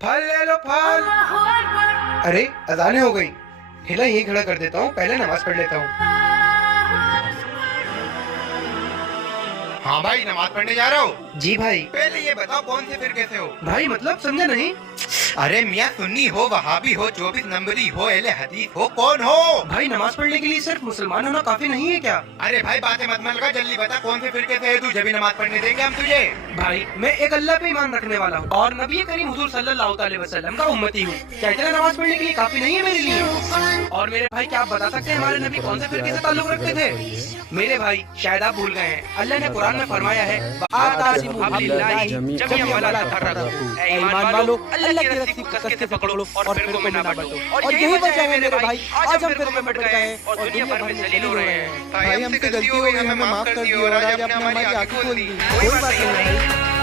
फल ले लो फल। अरे अजानें हो गई, ठेला यहीं खड़ा कर देता हूँ, पहले नमाज पढ़ लेता हूँ। हाँ भाई, नमाज पढ़ने जा रहे हो? जी भाई। पहले ये बताओ कौन से फिरके से हो? भाई मतलब समझा नहीं। अरे मियाँ, सुन्नी हो, वहाबी हो, 24 नंबरी हो, अहले हदीस हो, कौन हो? भाई नमाज पढ़ने के लिए सिर्फ मुसलमान होना काफी नहीं है क्या? अरे भाई, बातें मत लगा, जल्दी बता कौन से फिरके से है तू, जब भी नमाज पढ़ने देंगे हम तुझे। भाई मैं एक अल्लाह पे ईमान रखने वाला हूँ और नबी करीम हुजूर सल्लल्लाहु अलैहि वसल्लम का उम्मती हूँ। क्या इतना नमाज पढ़ने के लिए काफी नहीं है मेरे लिए? और मेरे भाई, क्या आप बता सकते हैं हमारे नबी कौन से फिरके से ताल्लुक रखते थे? मेरे भाई शायद आप भूल गए हैं, अल्लाह ने कुरान में फरमाया है, ईमान वालों, अल्लाह की रस्सी को कस के पकड़ो और फिरकों में ना बंटो। और यही वजह है मेरे भाई, आज हम फिरकों में बंट गए हैं और दुनिया भर में जलील हो रहे हैं। भाई हमसे गलती हो गई, हमें माफ कर दियो और आज आपने हमारी आंखें खोल दी। कोई बात नहीं भाई।